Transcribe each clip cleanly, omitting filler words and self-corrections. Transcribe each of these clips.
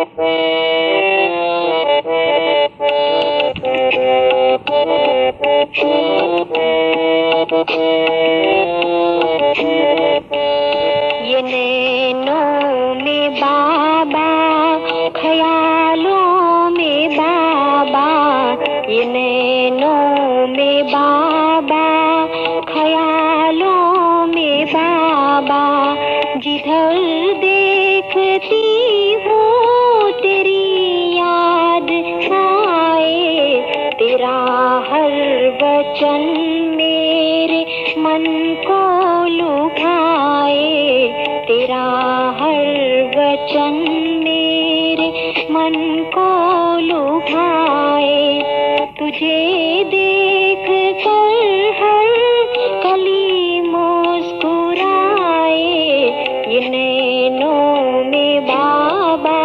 ये नैनों में बाबा, ख्यालों में बाबा, ये नैनों में बाबा, ख्यालों में बाबा, जिधर देखती हूँ तेरी याद आए, तेरा हर वचन मेरे मन को लुभाए, तेरा हर वचन मेरे मन को लुभाए, तुझे देख कर हर कली मुस्कुराए, ये नैनों में बाबा।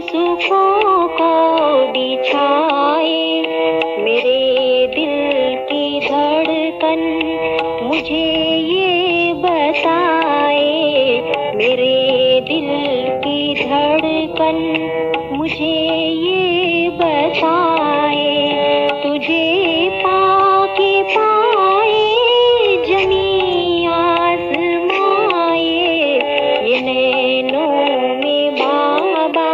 सुखों को बिछाए, मेरे दिल की धड़कन मुझे ये बताए, मेरे दिल की धड़कन मुझे ये बताए, तुझे पाके पाए जमी आसमाए, ये नैनों में बाबा।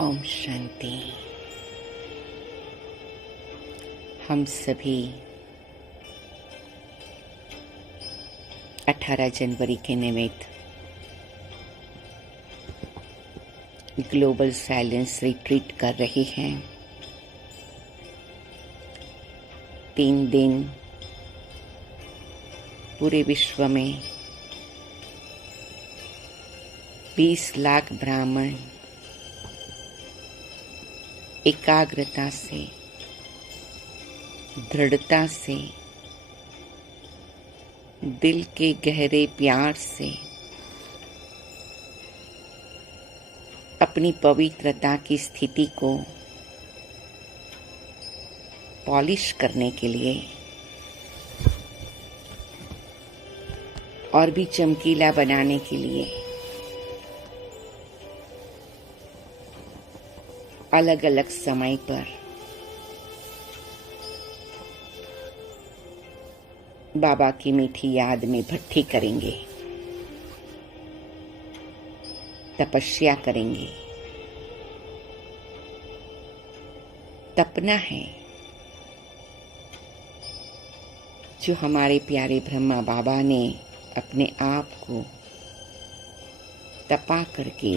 ओम शांति। हम सभी 18 जनवरी के निमित्त ग्लोबल साइलेंस रिट्रीट कर रहे हैं। 3 दिन पूरे विश्व में 20 लाख ब्राह्मण एकाग्रता से, दृढ़ता से, दिल के गहरे प्यार से अपनी पवित्रता की स्थिति को पॉलिश करने के लिए और भी चमकीला बनाने के लिए अलग अलग समय पर बाबा की मीठी याद में भट्टी करेंगे, तपस्या करेंगे। तपना है जो हमारे प्यारे ब्रह्मा बाबा ने अपने आप को तपा करके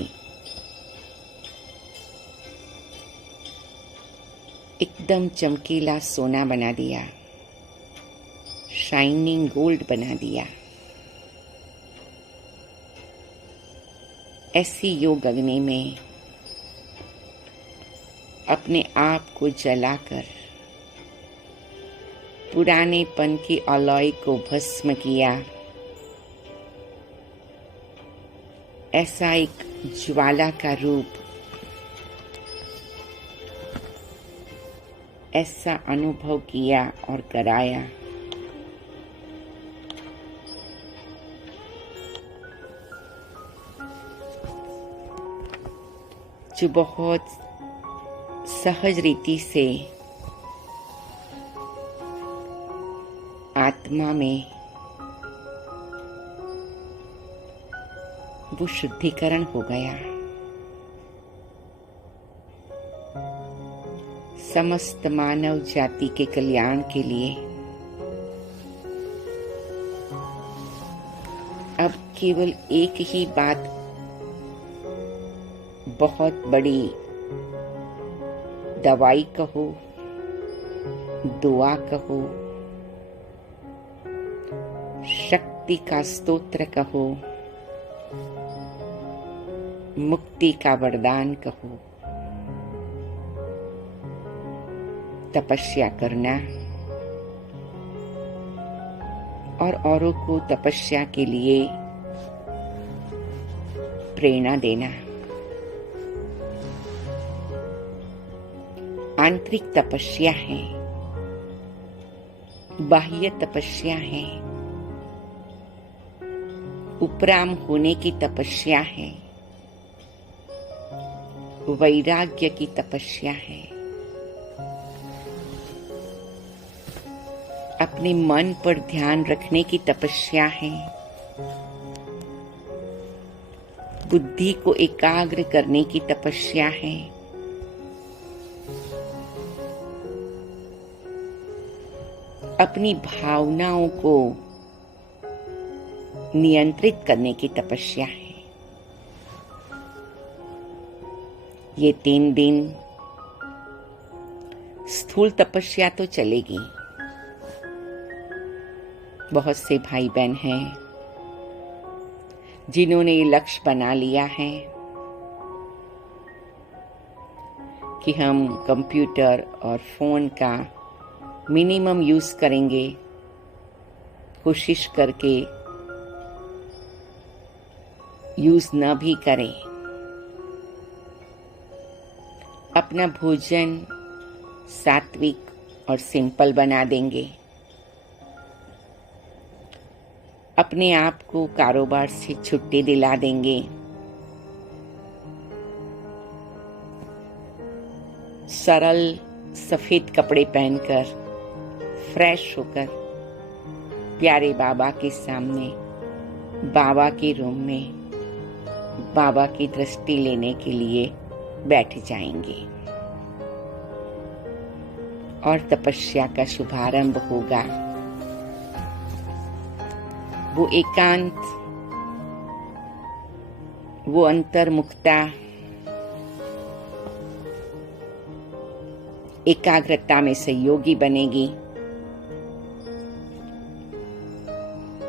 एकदम चमकीला सोना बना दिया, शाइनिंग गोल्ड बना दिया। ऐसी योग अग्नि में अपने आप को जलाकर पुरानेपन की अलॉय को भस्म किया। ऐसा एक ज्वाला का रूप, ऐसा अनुभव किया और कराया। जो बहुत सहज रीति से आत्मा में वो शुद्धिकरण हो गया। समस्त मानव जाति के कल्याण के लिए अब केवल एक ही बात बहुत बड़ी दवाई कहो, दुआ कहो, शक्ति का स्तोत्र कहो, मुक्ति का वरदान कहो, तपस्या करना और औरों को तपस्या के लिए प्रेरणा देना। आंतरिक तपस्या है, बाह्य तपस्या है, उपराम होने की तपस्या है, वैराग्य की तपस्या है, अपने मन पर ध्यान रखने की तपस्या है, बुद्धि को एकाग्र करने की तपस्या है, अपनी भावनाओं को नियंत्रित करने की तपस्या है। ये 3 दिन स्थूल तपस्या तो चलेगी। बहुत से भाई बहन हैं जिन्होंने ये लक्ष्य बना लिया है कि हम कंप्यूटर और फोन का मिनिमम यूज करेंगे, कोशिश करके यूज न भी करें, अपना भोजन सात्विक और सिंपल बना देंगे, अपने आप को कारोबार से छुट्टी दिला देंगे, सरल सफेद कपड़े पहनकर फ्रेश होकर प्यारे बाबा के सामने, बाबा के रूम में बाबा की दृष्टि लेने के लिए बैठ जाएंगे और तपस्या का शुभारंभ होगा। वो एकांत, वो अंतर्मुखता, एकाग्रता में सहयोगी बनेगी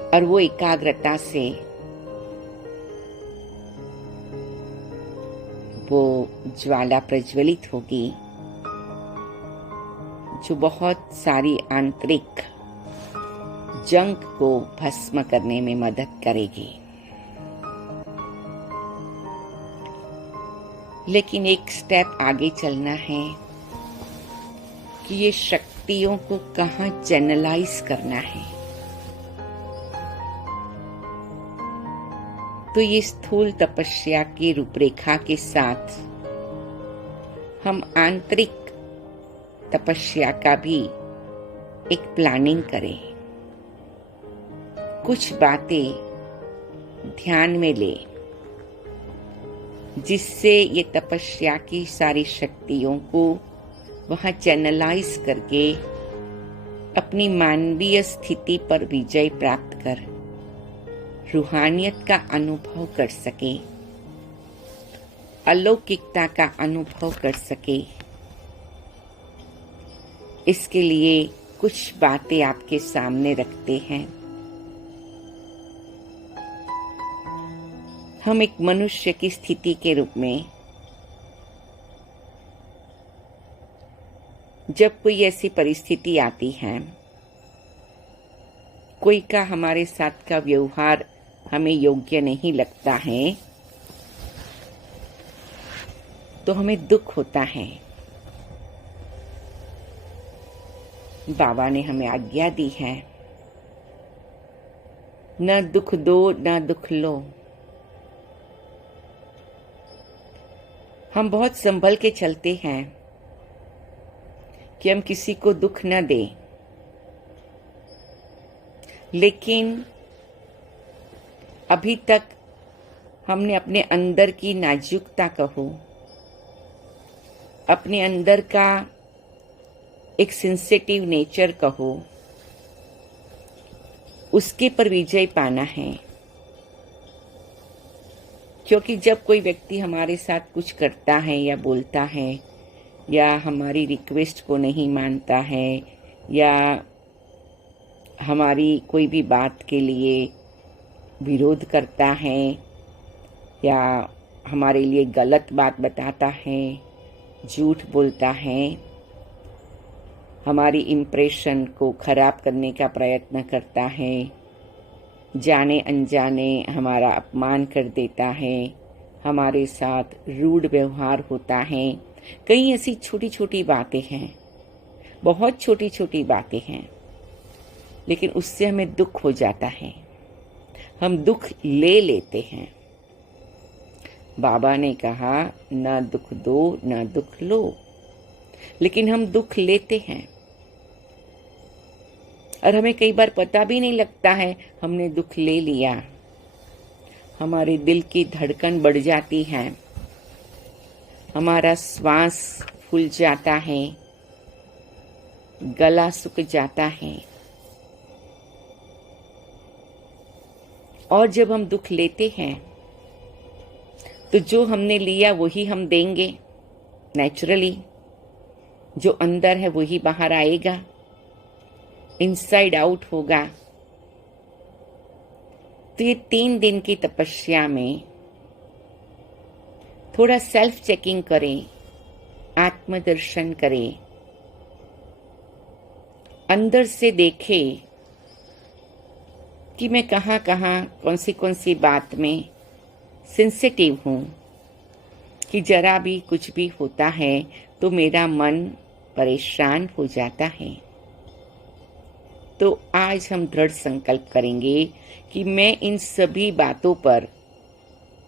और वो एकाग्रता से वो ज्वाला प्रज्वलित होगी जो बहुत सारी आंतरिक जंक को भस्म करने में मदद करेगी। लेकिन एक स्टेप आगे चलना है कि ये शक्तियों को कहाँ चैनलाइज करना है। तो ये स्थूल तपस्या की रूपरेखा के साथ हम आंतरिक तपस्या का भी एक प्लानिंग करें, कुछ बातें ध्यान में ले जिससे ये तपस्या की सारी शक्तियों को वहां चैनलाइज करके अपनी मानवीय स्थिति पर विजय प्राप्त कर रूहानियत का अनुभव कर सके, अलौकिकता का अनुभव कर सके। इसके लिए कुछ बातें आपके सामने रखते हैं। हम एक मनुष्य की स्थिति के रूप में जब कोई ऐसी परिस्थिति आती है, कोई का हमारे साथ का व्यवहार हमें योग्य नहीं लगता है, तो हमें दुख होता है। बाबा ने हमें आज्ञा दी है, न दुख दो न दुख लो। हम बहुत संभल के चलते हैं कि हम किसी को दुख न दें, लेकिन अभी तक हमने अपने अंदर की नाजुकता कहो, अपने अंदर का एक सेंसिटिव नेचर कहो, उसके पर विजय पाना है। क्योंकि जब कोई व्यक्ति हमारे साथ कुछ करता है या बोलता है या हमारी रिक्वेस्ट को नहीं मानता है या हमारी कोई भी बात के लिए विरोध करता है या हमारे लिए गलत बात बताता है, झूठ बोलता है, हमारी इम्प्रेशन को खराब करने का प्रयत्न करता है, जाने अनजाने हमारा अपमान कर देता है, हमारे साथ रूड व्यवहार होता है, कई ऐसी छोटी छोटी बातें हैं, बहुत छोटी छोटी बातें हैं, लेकिन उससे हमें दुख हो जाता है, हम दुख ले लेते हैं। बाबा ने कहा ना दुख दो ना दुख लो, लेकिन हम दुख लेते हैं और हमें कई बार पता भी नहीं लगता है हमने दुख ले लिया। हमारे दिल की धड़कन बढ़ जाती है, हमारा श्वास फूल जाता है, गला सूख जाता है। और जब हम दुख लेते हैं तो जो हमने लिया वही हम देंगे, नेचुरली जो अंदर है वही बाहर आएगा, इनसाइड आउट होगा। तो ये 3 दिन की तपस्या में थोड़ा सेल्फ चेकिंग करें, आत्मदर्शन करें, अंदर से देखें कि मैं कहाँ कहाँ कौन सी बात में सेंसिटिव हूँ, कि जरा भी कुछ भी होता है तो मेरा मन परेशान हो जाता है। तो आज हम दृढ़ संकल्प करेंगे कि मैं इन सभी बातों पर,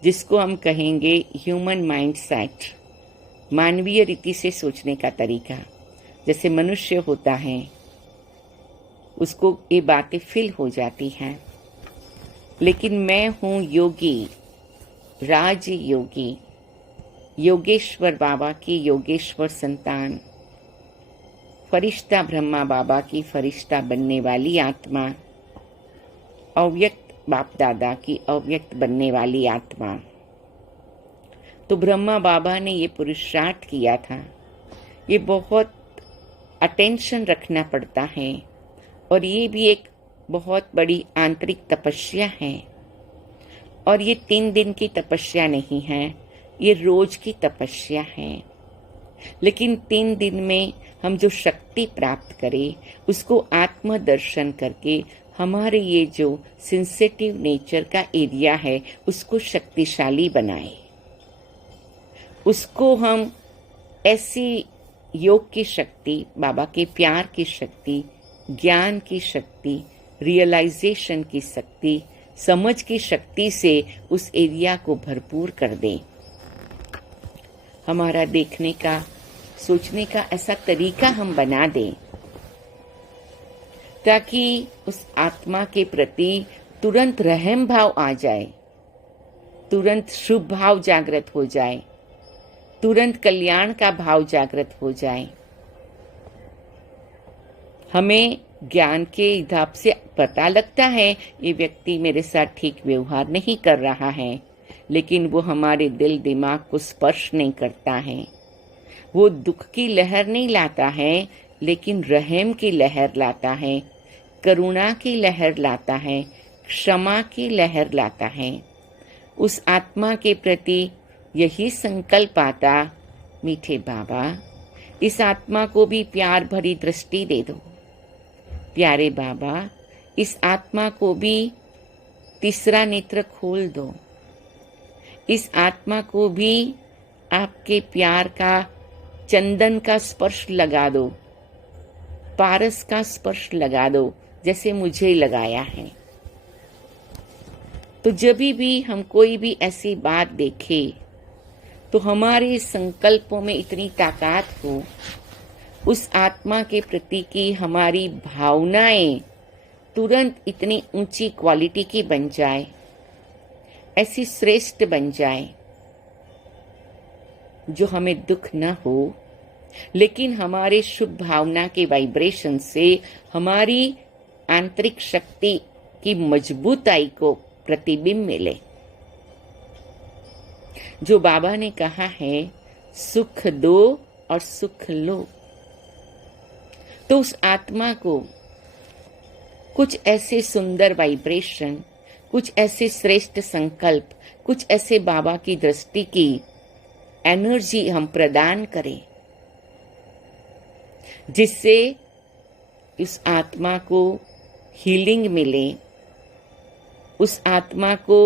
जिसको हम कहेंगे ह्यूमन माइंड सेट, मानवीय रीति से सोचने का तरीका, जैसे मनुष्य होता है उसको ये बातें फील हो जाती हैं, लेकिन मैं हूँ योगी, राज योगी, योगेश्वर बाबा की योगेश्वर संतान, फरिश्ता ब्रह्मा बाबा की फरिश्ता बनने वाली आत्मा, अव्यक्त बाप दादा की अव्यक्त बनने वाली आत्मा। तो ब्रह्मा बाबा ने ये पुरुषार्थ किया था। ये बहुत अटेंशन रखना पड़ता है और ये भी एक बहुत बड़ी आंतरिक तपस्या है। और ये 3 दिन की तपस्या नहीं है, ये रोज की तपस्या है। लेकिन 3 दिन में हम जो शक्ति प्राप्त करें उसको आत्मदर्शन करके हमारे ये जो सेंसिटिव नेचर का एरिया है उसको शक्तिशाली बनाए, उसको हम ऐसी योग की शक्ति, बाबा के प्यार की शक्ति, ज्ञान की शक्ति, रियलाइजेशन की शक्ति, समझ की शक्ति से उस एरिया को भरपूर कर दें। हमारा देखने का, सोचने का ऐसा तरीका हम बना दें ताकि उस आत्मा के प्रति तुरंत रहम भाव आ जाए, तुरंत शुभ भाव जागृत हो जाए, तुरंत कल्याण का भाव जागृत हो जाए। हमें ज्ञान के हिसाब से पता लगता है ये व्यक्ति मेरे साथ ठीक व्यवहार नहीं कर रहा है, लेकिन वो हमारे दिल दिमाग को स्पर्श नहीं करता है। वो दुख की लहर नहीं लाता है, लेकिन रहम की लहर लाता है, करुणा की लहर लाता है, क्षमा की लहर लाता है। उस आत्मा के प्रति यही संकल्प आता, मीठे बाबा इस आत्मा को भी प्यार भरी दृष्टि दे दो। प्यारे बाबा इस आत्मा को भी तीसरा नेत्र खोल दो। इस आत्मा को भी आपके प्यार का, चंदन का स्पर्श लगा दो, पारस का स्पर्श लगा दो, जैसे मुझे लगाया है। तो जब भी हम कोई भी ऐसी बात देखें तो हमारे संकल्पों में इतनी ताकत हो, उस आत्मा के प्रति की हमारी भावनाएं तुरंत इतनी ऊंची क्वालिटी की बन जाए, ऐसी श्रेष्ठ बन जाए जो हमें दुख न हो, लेकिन हमारे शुभ भावना के वाइब्रेशन से हमारी आंतरिक शक्ति की मजबूताई को प्रतिबिंब मिले। जो बाबा ने कहा है, सुख दो और सुख लो, तो उस आत्मा को कुछ ऐसे सुंदर वाइब्रेशन, कुछ ऐसे श्रेष्ठ संकल्प, कुछ ऐसे बाबा की दृष्टि की एनर्जी हम प्रदान करें, जिससे उस आत्मा को हीलिंग मिले, उस आत्मा को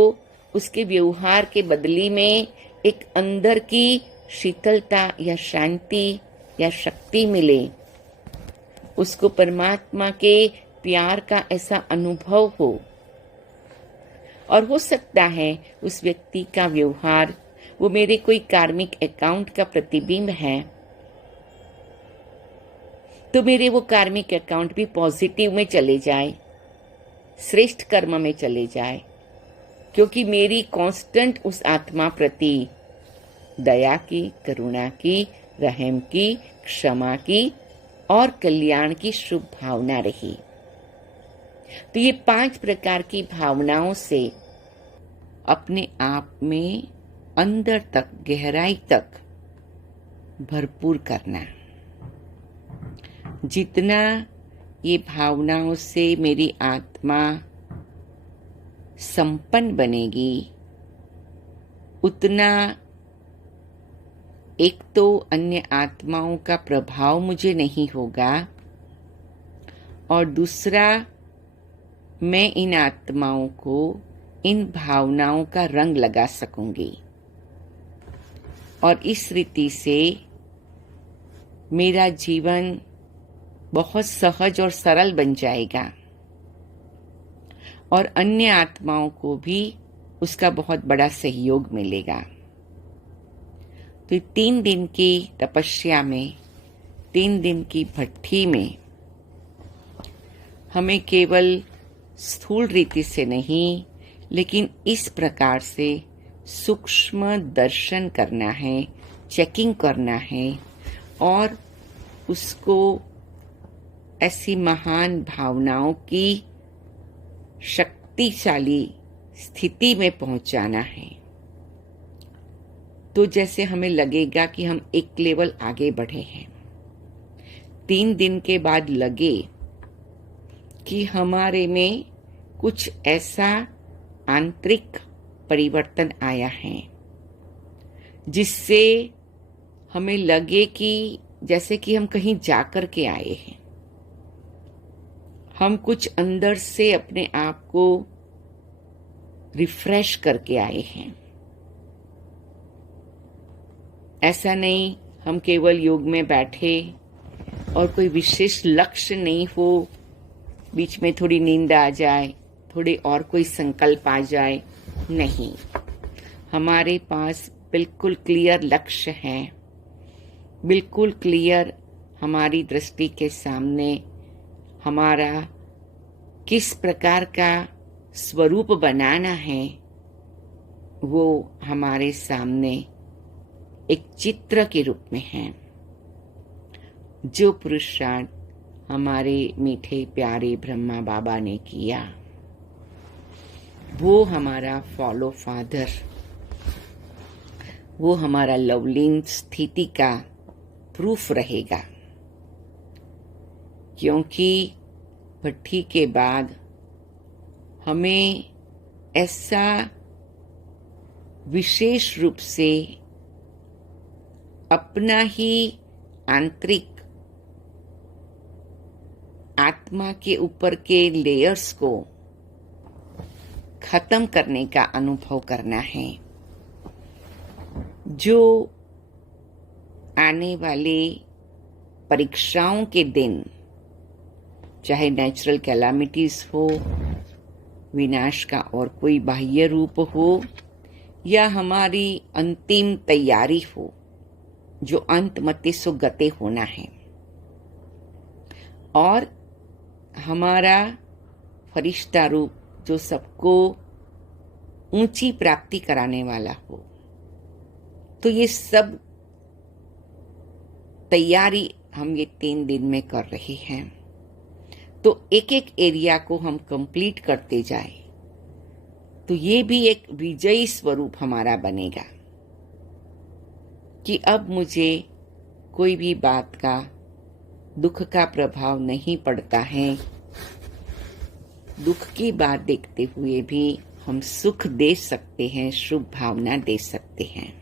उसके व्यवहार के बदली में एक अंदर की शीतलता या शांति या शक्ति मिले, उसको परमात्मा के प्यार का ऐसा अनुभव हो। और हो सकता है उस व्यक्ति का व्यवहार वो मेरे कोई कार्मिक अकाउंट का प्रतिबिंब है, तो मेरे वो कार्मिक अकाउंट भी पॉजिटिव में चले जाए, श्रेष्ठ कर्म में चले जाए, क्योंकि मेरी कांस्टेंट उस आत्मा प्रति दया की, करुणा की, रहम की, क्षमा की और कल्याण की शुभ भावना रही। तो ये 5 प्रकार की भावनाओं से अपने आप में अंदर तक, गहराई तक भरपूर करना। जितना ये भावनाओं से मेरी आत्मा संपन्न बनेगी, उतना एक तो अन्य आत्माओं का प्रभाव मुझे नहीं होगा, और दूसरा मैं इन आत्माओं को, इन भावनाओं का रंग लगा सकूंगी, और इस रीति से मेरा जीवन बहुत सहज और सरल बन जाएगा, और अन्य आत्माओं को भी उसका बहुत बड़ा सहयोग मिलेगा। तो 3 दिन की तपस्या में, 3 दिन की भट्ठी में हमें केवल स्थूल रीति से नहीं, लेकिन इस प्रकार से सूक्ष्म दर्शन करना है, चेकिंग करना है, और उसको ऐसी महान भावनाओं की शक्तिशाली स्थिति में पहुंचाना है। तो जैसे हमें लगेगा कि हम एक लेवल आगे बढ़े हैं। 3 दिन के बाद लगे कि हमारे में कुछ ऐसा आंतरिक परिवर्तन आया है, जिससे हमें लगे कि जैसे कि हम कहीं जाकर के आए हैं, हम कुछ अंदर से अपने आप को रिफ्रेश करके आए हैं। ऐसा नहीं हम केवल योग में बैठे और कोई विशेष लक्ष्य नहीं हो, बीच में थोड़ी नींद आ जाए, थोड़े और कोई संकल्प आ जाए, नहीं, हमारे पास बिल्कुल क्लियर लक्ष्य है, बिल्कुल क्लियर हमारी दृष्टि के सामने हमारा किस प्रकार का स्वरूप बनाना है, वो हमारे सामने एक चित्र के रूप में है। जो पुरुषार्थ हमारे मीठे प्यारे ब्रह्मा बाबा ने किया, वो हमारा फॉलो फादर, वो हमारा लवलीन स्थिति का प्रूफ रहेगा। क्योंकि भट्ठी के बाद हमें ऐसा विशेष रूप से अपना ही आंतरिक आत्मा के ऊपर के लेयर्स को खत्म करने का अनुभव करना है। जो आने वाले परीक्षाओं के दिन, चाहे नेचुरल कैलामिटीज हो, विनाश का और कोई बाह्य रूप हो, या हमारी अंतिम तैयारी हो, जो अंतमति सुगते होना है, और हमारा फरिश्ता रूप जो सबको ऊंची प्राप्ति कराने वाला हो, तो ये सब तैयारी हम ये 3 दिन में कर रहे हैं। तो एक एक एरिया को हम कंप्लीट करते जाए तो ये भी एक विजयी स्वरूप हमारा बनेगा कि अब मुझे कोई भी बात का, दुख का प्रभाव नहीं पड़ता है। दुख की बात देखते हुए भी हम सुख दे सकते हैं, शुभ भावना दे सकते हैं।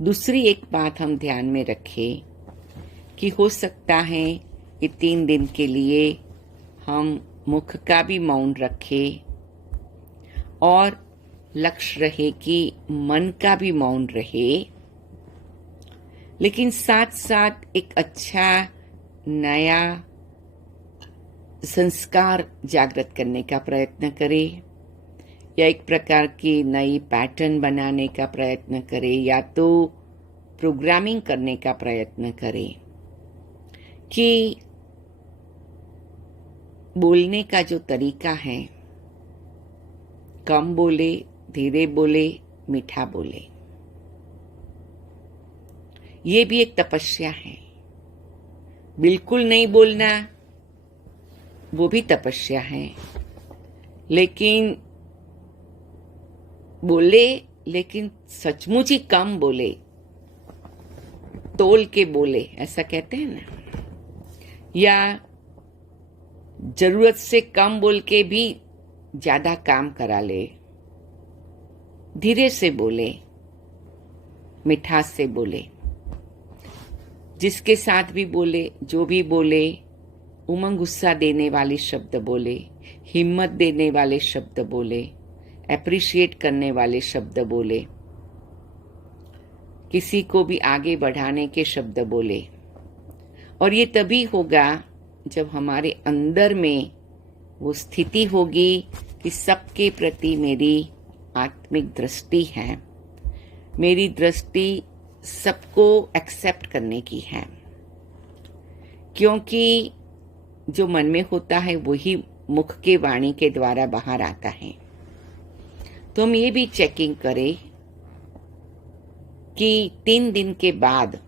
दूसरी एक बात हम ध्यान में रखें कि हो सकता है ये 3 दिन के लिए हम मुख का भी मौन रखें और लक्ष्य रहे कि मन का भी मौन रहे, लेकिन साथ साथ एक अच्छा नया संस्कार जागृत करने का प्रयत्न करें या एक प्रकार की नई पैटर्न बनाने का प्रयत्न करें या तो प्रोग्रामिंग करने का प्रयत्न करें कि बोलने का जो तरीका है, कम बोले, धीरे बोले, मीठा बोले। ये भी एक तपस्या है। बिल्कुल नहीं बोलना वो भी तपस्या है, लेकिन बोले, लेकिन सचमुच ही कम बोले, तोल के बोले, ऐसा कहते हैं ना, या जरूरत से कम बोल के भी ज्यादा काम करा ले। धीरे से बोले, मिठास से बोले, जिसके साथ भी बोले, जो भी बोले, उमंग उत्साह देने वाले शब्द बोले, हिम्मत देने वाले शब्द बोले, एप्रिशिएट करने वाले शब्द बोले, किसी को भी आगे बढ़ाने के शब्द बोले। और ये तभी होगा जब हमारे अंदर में वो स्थिति होगी कि सबके प्रति मेरी आत्मिक दृष्टि है, मेरी दृष्टि सबको एक्सेप्ट करने की है, क्योंकि जो मन में होता है वही मुख के वाणी के द्वारा बाहर आता है। तो हम ये भी चेकिंग करें कि 3 दिन के बाद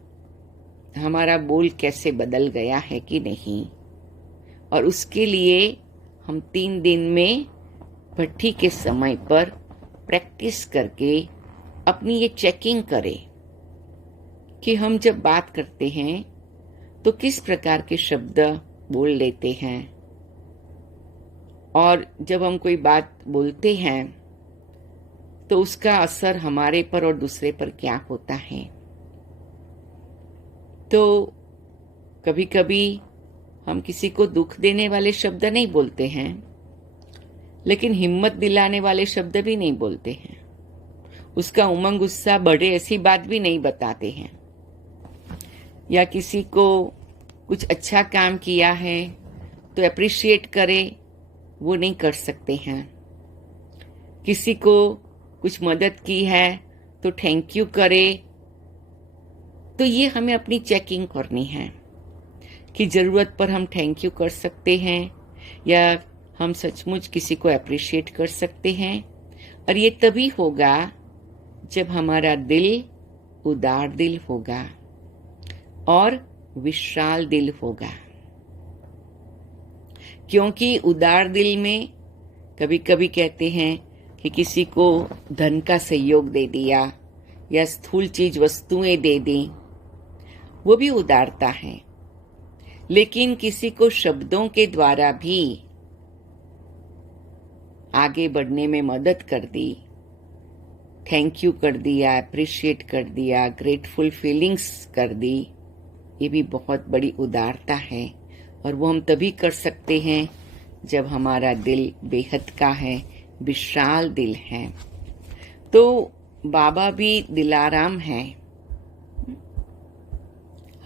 हमारा बोल कैसे बदल गया है कि नहीं, और उसके लिए हम 3 दिन में भट्ठी के समय पर प्रैक्टिस करके अपनी ये चेकिंग करें कि हम जब बात करते हैं तो किस प्रकार के शब्द बोल लेते हैं, और जब हम कोई बात बोलते हैं तो उसका असर हमारे पर और दूसरे पर क्या होता है। तो कभी कभी हम किसी को दुख देने वाले शब्द नहीं बोलते हैं, लेकिन हिम्मत दिलाने वाले शब्द भी नहीं बोलते हैं, उसका उमंग उत्साह बढ़े ऐसी बात भी नहीं बताते हैं, या किसी को कुछ अच्छा काम किया है तो अप्रिशिएट करे वो नहीं कर सकते हैं, किसी को कुछ मदद की है तो थैंक यू करे। तो ये हमें अपनी चेकिंग करनी है कि जरूरत पर हम थैंक यू कर सकते हैं या हम सचमुच किसी को अप्रिशिएट कर सकते हैं। और ये तभी होगा जब हमारा दिल उदार दिल होगा और विशाल दिल होगा, क्योंकि उदार दिल में कभी कभी कहते हैं कि किसी को धन का सहयोग दे दिया या स्थूल चीज वस्तुएं दे दी, वो भी उदारता है। लेकिन किसी को शब्दों के द्वारा भी आगे बढ़ने में मदद कर दी, थैंक यू कर दिया, अप्रिशिएट कर दिया, ग्रेटफुल फीलिंग्स कर दी, ये भी बहुत बड़ी उदारता है। और वो हम तभी कर सकते हैं जब हमारा दिल बेहद का है, विशाल दिल है। तो बाबा भी दिलाराम हैं,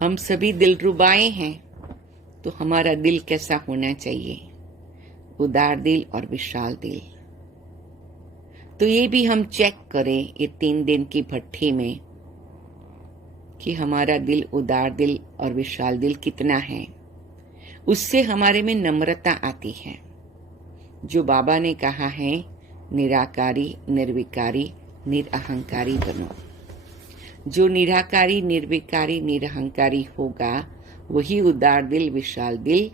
हम सभी दिलरुबाएं हैं, तो हमारा दिल कैसा होना चाहिए? उदार दिल और विशाल दिल। तो ये भी हम चेक करें ये 3 दिन की भट्ठी में कि हमारा दिल उदार दिल और विशाल दिल कितना है। उससे हमारे में नम्रता आती है, जो बाबा ने कहा है निराकारी, निर्विकारी, निरअहंकारी बनो। जो निराकारी, निर्विकारी, निरहंकारी होगा वही उदार दिल, विशाल दिल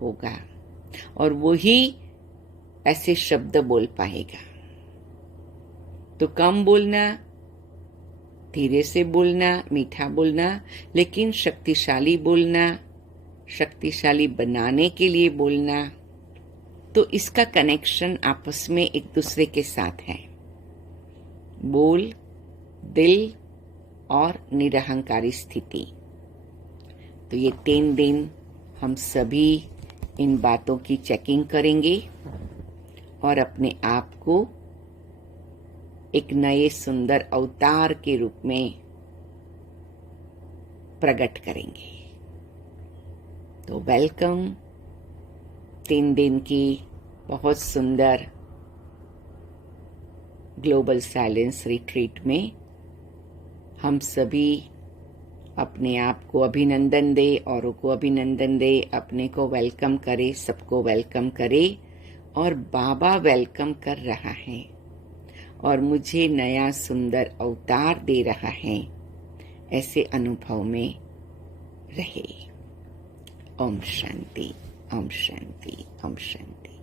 होगा और वही ऐसे शब्द बोल पाएगा। तो कम बोलना, धीरे से बोलना, मीठा बोलना, लेकिन शक्तिशाली बोलना, शक्तिशाली बनाने के लिए बोलना। तो इसका कनेक्शन आपस में एक दूसरे के साथ है। बोल, दिल और निरहंकारी स्थिति। तो ये 3 दिन हम सभी इन बातों की चेकिंग करेंगे और अपने आप को एक नए सुंदर अवतार के रूप में प्रकट करेंगे। तो वेलकम 3 दिन की बहुत सुंदर ग्लोबल साइलेंस रिट्रीट में हम सभी अपने आप को अभिनंदन दे, औरों को अभिनंदन दे, अपने को वेलकम करे, सबको वेलकम करे और बाबा वेलकम कर रहा है और मुझे नया सुंदर अवतार दे रहा है, ऐसे अनुभव में रहे। ओम शांति, ओम शांति, ओम शांति।